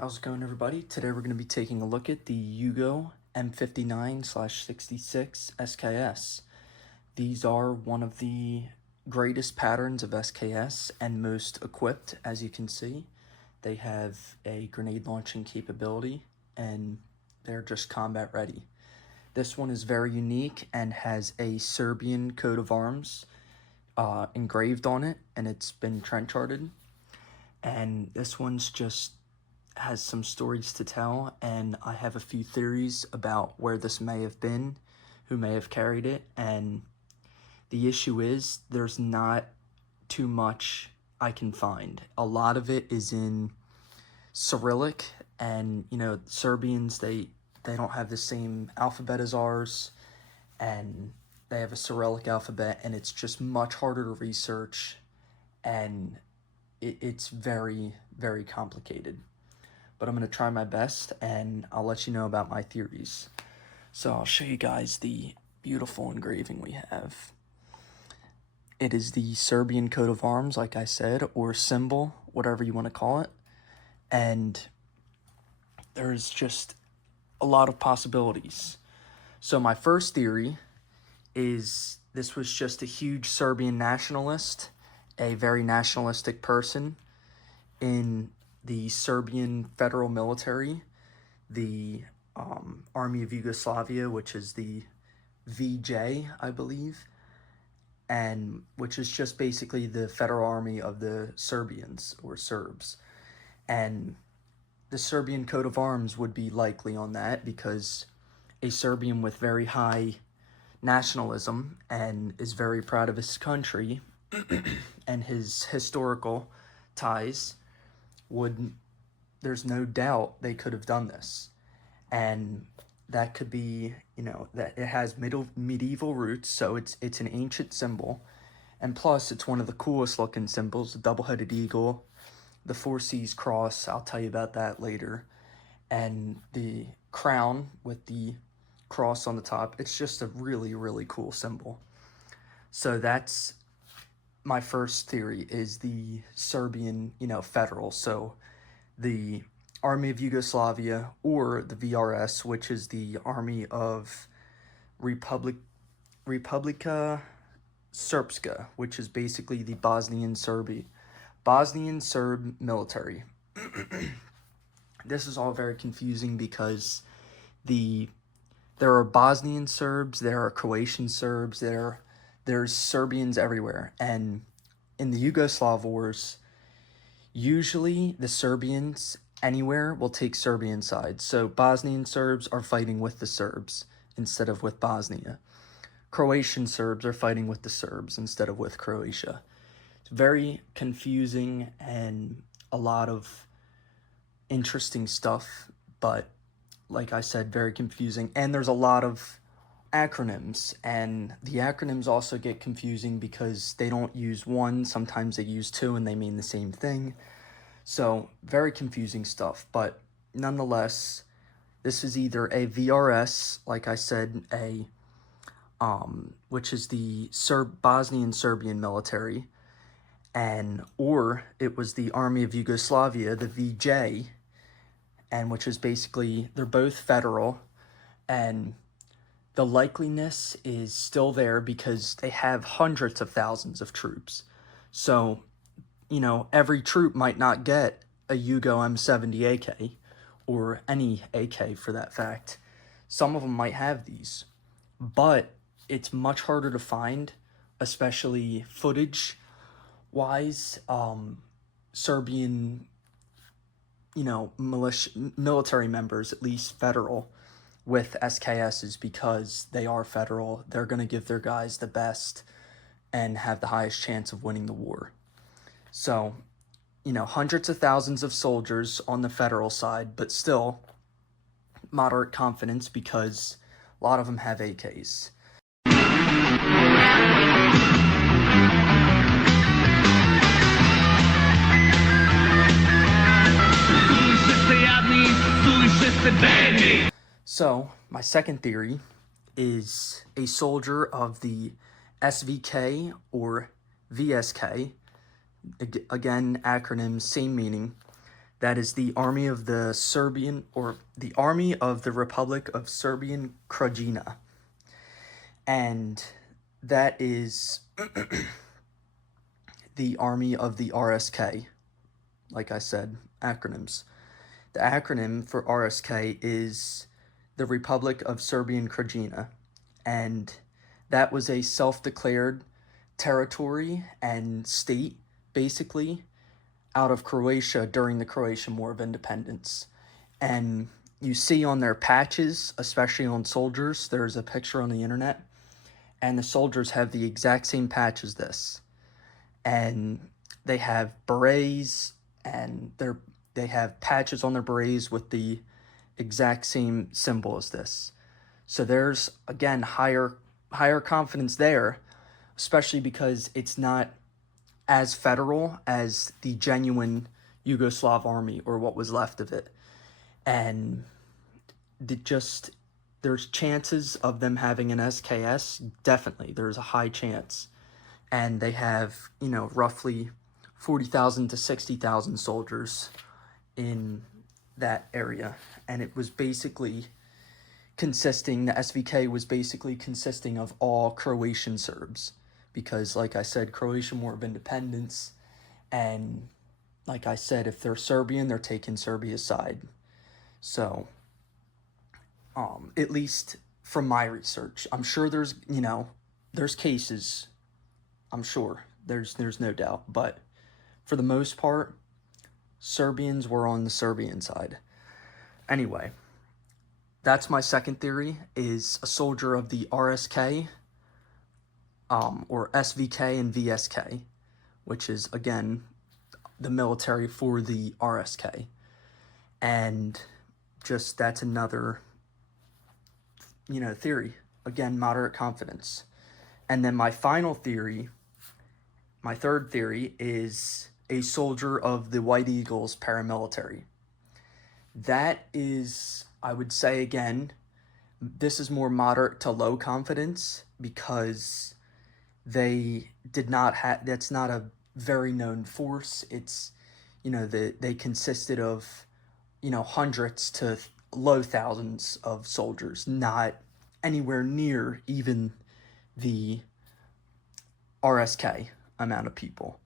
How's it going, everybody? Today we're going to be taking a look at the Yugo M59/66 SKS. These are one of the greatest patterns of SKS and most equipped, as you can see. They have a grenade launching capability and they're just combat ready. This one is very unique and has a Serbian coat of arms engraved on it, and it's been trench charted. And this one's just has some stories to tell, and I have a few theories about where this may have been, who may have carried it, and the issue is there's not too much I can find. A lot of it is in Cyrillic, and Serbians, they don't have the same alphabet as ours, and they have a Cyrillic alphabet, and it's just much harder to research, and it's very, very complicated. But I'm going to try my best, and I'll let you know about my theories. So I'll show you guys the beautiful engraving we have. It is the Serbian coat of arms, like I said, or symbol, whatever you want to call it. And there's just a lot of possibilities. So my first theory is this was just a huge Serbian nationalist, a very nationalistic person in the Serbian federal military, the Army of Yugoslavia, which is the VJ, I believe, and which is just basically the federal army of the Serbians or Serbs. And the Serbian coat of arms would be likely on that because a Serbian with very high nationalism and is very proud of his country and his historical ties there's no doubt they could have done this. And that could be, that it has medieval roots, so it's an ancient symbol. And plus, it's one of the coolest looking symbols, the double-headed eagle, the Four Seas cross, I'll tell you about that later, and the crown with the cross on the top. It's just a really, really cool symbol. So that's my first theory, is the Serbian, federal. So the Army of Yugoslavia, or the VRS, which is the Army of Republika Srpska, which is basically the Bosnian Serb military. This is all very confusing because there are Bosnian Serbs, there are Croatian Serbs, there's Serbians everywhere. And in the Yugoslav wars, usually the Serbians anywhere will take Serbian side. So Bosnian Serbs are fighting with the Serbs instead of with Bosnia. Croatian Serbs are fighting with the Serbs instead of with Croatia. It's very confusing and a lot of interesting stuff, but like I said, very confusing. And there's a lot of acronyms, and the acronyms also get confusing because they don't use one, sometimes they use two and they mean the same thing. So very confusing stuff, but nonetheless, this is either a VRS, like I said, which is the Bosnian Serbian military, or it was the Army of Yugoslavia, the VJ, and which is basically, they're both federal, and the likeliness is still there because they have hundreds of thousands of troops. So, every troop might not get a Yugo M70 AK, or any AK for that fact. Some of them might have these, but it's much harder to find, especially footage-wise. Serbian, military members, at least federal, with SKSs, because they are federal, they're going to give their guys the best and have the highest chance of winning the war. So, hundreds of thousands of soldiers on the federal side, but still moderate confidence because a lot of them have AKs. So, my second theory is a soldier of the SVK or VSK, again, acronyms, same meaning, That is the Army of the Serbian, or the Army of the Republic of Serbian Krajina. And that is the Army of the RSK. Like I said, acronyms. The acronym for RSK is the Republic of Serbian Krajina. And that was a self-declared territory and state, basically, out of Croatia during the Croatian War of Independence. And you see on their patches, especially on soldiers, there's a picture on the internet, and the soldiers have the exact same patch as this. And they have berets, and they have patches on their berets with the exact same symbol as this. So there's, again, higher confidence there, especially because it's not as federal as the genuine Yugoslav army, or what was left of it. And there's chances of them having an SKS, definitely. There's a high chance. And they have, roughly 40,000 to 60,000 soldiers in that area. And it was basically the SVK was basically consisting of all Croatian Serbs. Because, like I said, Croatian War of Independence, and like I said, if they're Serbian, they're taking Serbia's side. So, at least from my research, I'm sure there's cases, I'm sure, there's no doubt, but for the most part, Serbians were on the Serbian side. Anyway, that's my second theory, is a soldier of the RSK, or SVK and VSK, which is, again, the military for the RSK. And just, that's another, theory. Again, moderate confidence. And then my final theory, my third theory, is a soldier of the White Eagles paramilitary. That is, I would say, again, this is more moderate to low confidence, because they did not have, that's not a very known force. It's, they consisted of, hundreds to low thousands of soldiers, not anywhere near even the RSK amount of people.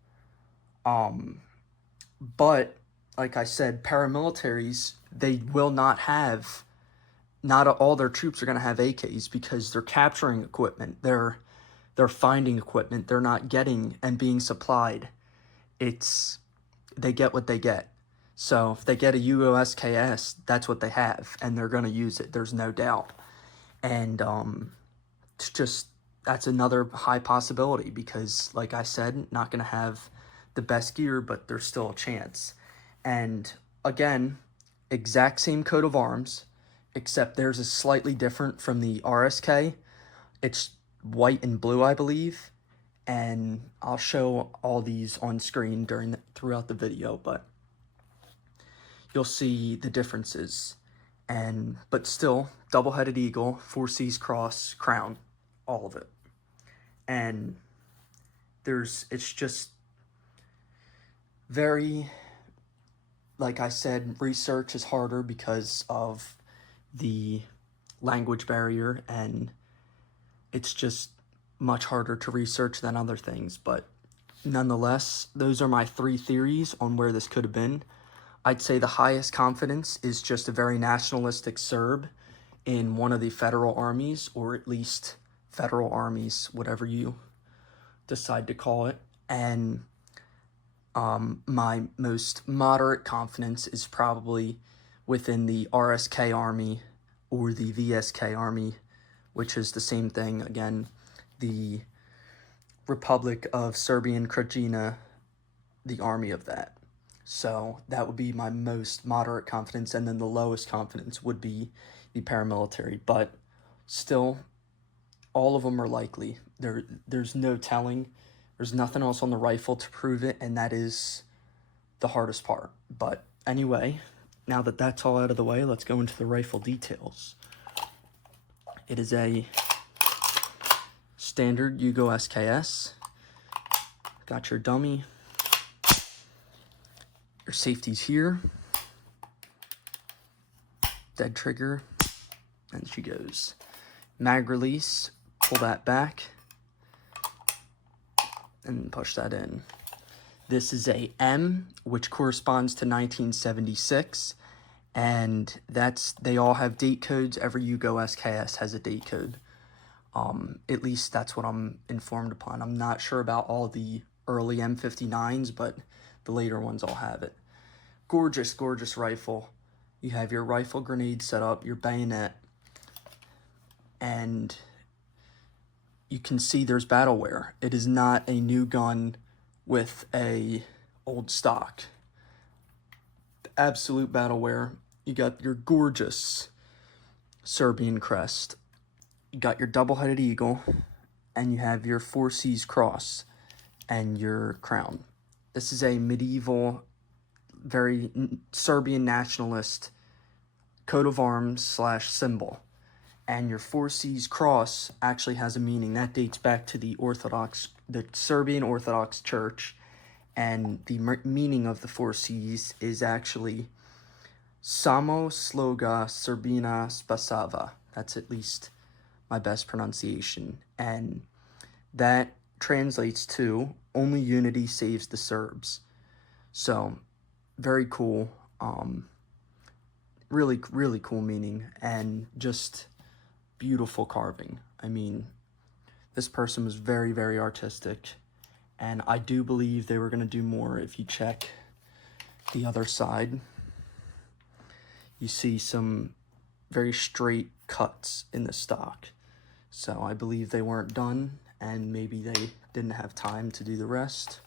But, like I said, paramilitaries, they will not have, not all their troops are going to have AKs, because they're capturing equipment. They're finding equipment. They're not getting and being supplied. They get what they get. So if they get a SKS, that's what they have, and they're going to use it. There's no doubt. And that's another high possibility, because, like I said, not going to have the best gear, but there's still a chance. And again, exact same coat of arms, except theirs is slightly different from the RSK. It's white and blue, I believe, and I'll show all these on screen throughout the video, but you'll see the differences. But still, double-headed eagle, 4 C's cross, crown, all of it. And it's just very, like I said, research is harder because of the language barrier, and it's just much harder to research than other things. But nonetheless, those are my 3 theories on where this could have been. I'd say the highest confidence is just a very nationalistic Serb in one of the federal armies, or at least federal armies, whatever you decide to call it. And my most moderate confidence is probably within the RSK army or the VSK army, which is the same thing. Again, the Republic of Serbian Krajina, the army of that. So that would be my most moderate confidence, and then the lowest confidence would be the paramilitary. But still, all of them are likely. There's no telling. There's nothing else on the rifle to prove it, and that is the hardest part. But anyway, now that that's all out of the way, let's go into the rifle details. It is a standard Yugo SKS. Got your dummy. Your safety's here. dead trigger, and she goes. Mag release, pull that back, and push that in. This is a M, which corresponds to 1976, and they all have date codes. Every Yugo SKS has a date code. At least that's what I'm informed upon. I'm not sure about all the early M59s, but the later ones all have it. Gorgeous, gorgeous rifle. You have your rifle grenade set up, your bayonet, and you can see there's battle wear. It is not a new gun with a old stock. Absolute battle wear. You got your gorgeous Serbian crest. You got your double-headed eagle, and you have your 4 C's cross and your crown. This is a medieval, very Serbian nationalist coat of arms / symbol. And your 4 C's cross actually has a meaning. That dates back to the Serbian Orthodox Church. And the meaning of the 4 C's is actually Samo Sloga Serbina Spasava. That's at least my best pronunciation. And that translates to only unity saves the Serbs. So, very cool. Really, really cool meaning. And just beautiful carving. I mean, this person was very, very artistic, and I do believe they were going to do more. If you check the other side, you see some very straight cuts in the stock. So I believe they weren't done, and maybe they didn't have time to do the rest,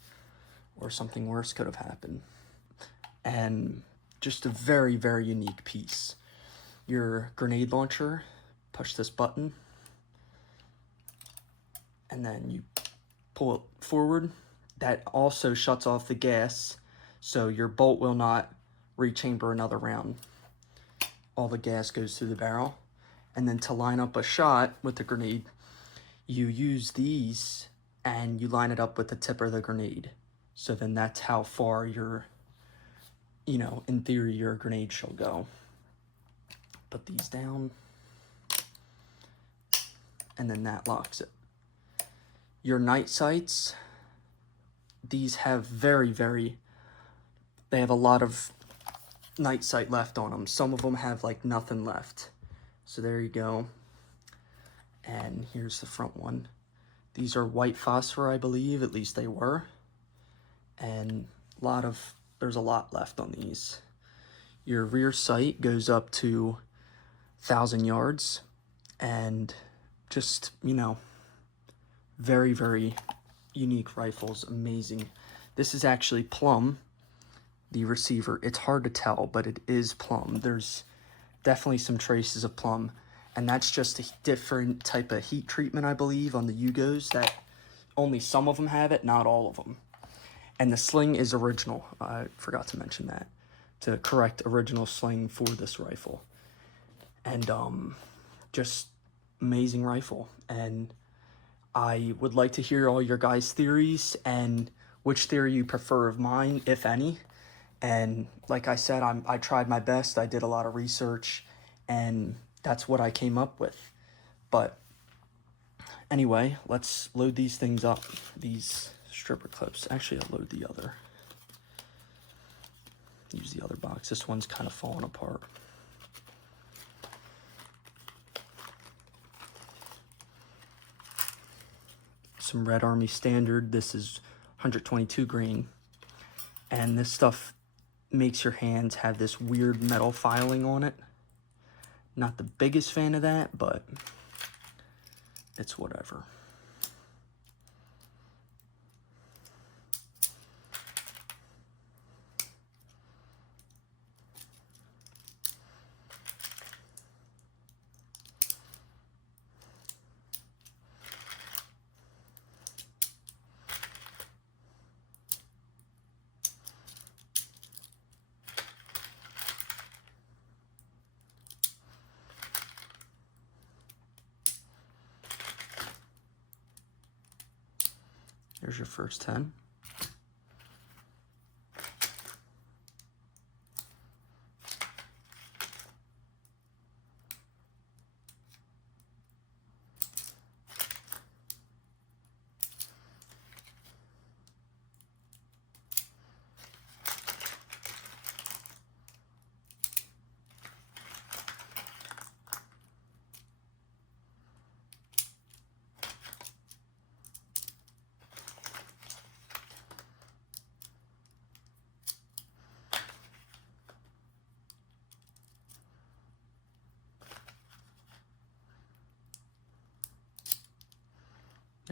or something worse could have happened. And just a very, very unique piece. Your grenade launcher, push this button, and then you pull it forward. That also shuts off the gas, so your bolt will not rechamber another round. All the gas goes through the barrel. And then to line up a shot with the grenade, you use these and you line it up with the tip of the grenade. So then that's how far in theory, your grenade shall go. Put these down, and then that locks it. Your night sights, these have they have a lot of night sight left on them. Some of them have like nothing left. So there you go. And here's the front one. These are white phosphor, I believe, at least they were. And there's a lot left on these. Your rear sight goes up to 1,000 yards, and just, very, very unique rifles. Amazing. This is actually plum, the receiver. It's hard to tell, but it is plum. There's definitely some traces of plum, and that's just a different type of heat treatment, I believe, on the Yugos, that only some of them have it, not all of them. And the sling is original. I forgot to mention that, to correct original sling for this rifle. And just amazing rifle. And I would like to hear all your guys' theories and which theory you prefer of mine, if any. And like I said, I tried my best. I did a lot of research, and that's what I came up with. But anyway, let's load these things up, these stripper clips. Actually, I'll load the other. Use the other box. This one's kind of falling apart. Some Red Army Standard. This is 122 grain. And this stuff makes your hands have this weird metal filing on it. Not the biggest fan of that, but it's whatever. There's your first 10.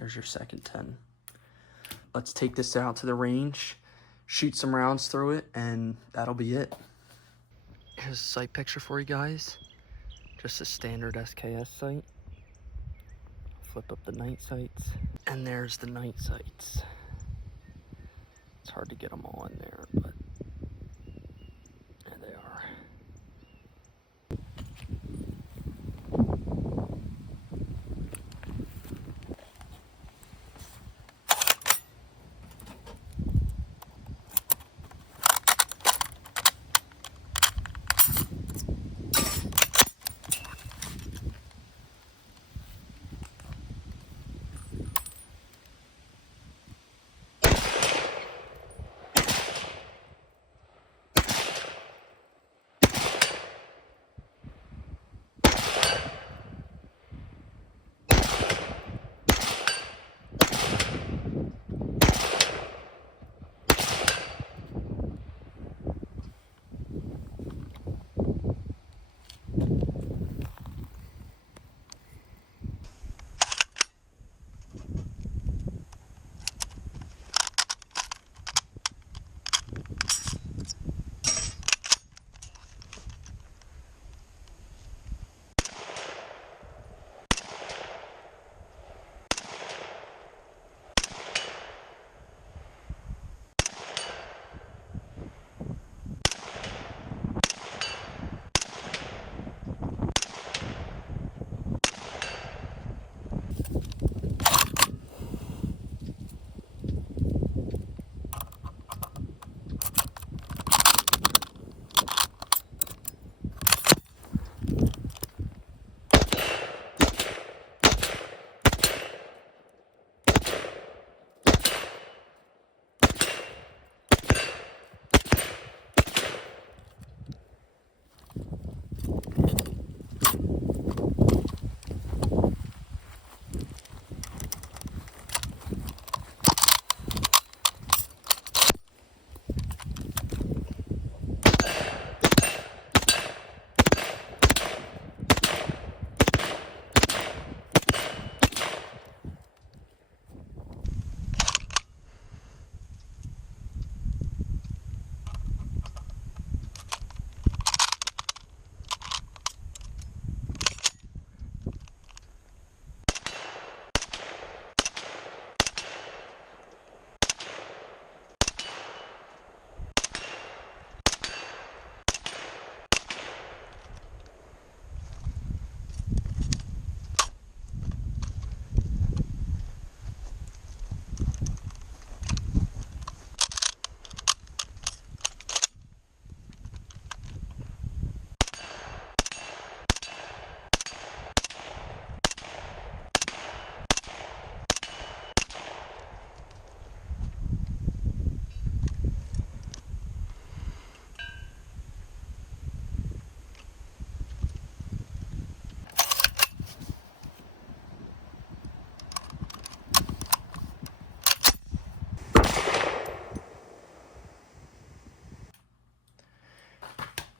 There's your second 10. Let's take this out to the range, shoot some rounds through it, and that'll be it. Here's a sight picture for you guys. Just a standard SKS sight. Flip up the night sights. And there's the night sights. It's hard to get them all in there, but there they are.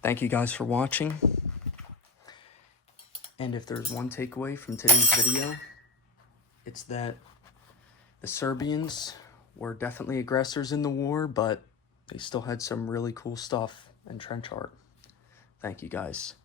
Thank you guys for watching. And if there's one takeaway from today's video, it's that the Serbians were definitely aggressors in the war, but they still had some really cool stuff and trench art. Thank you guys.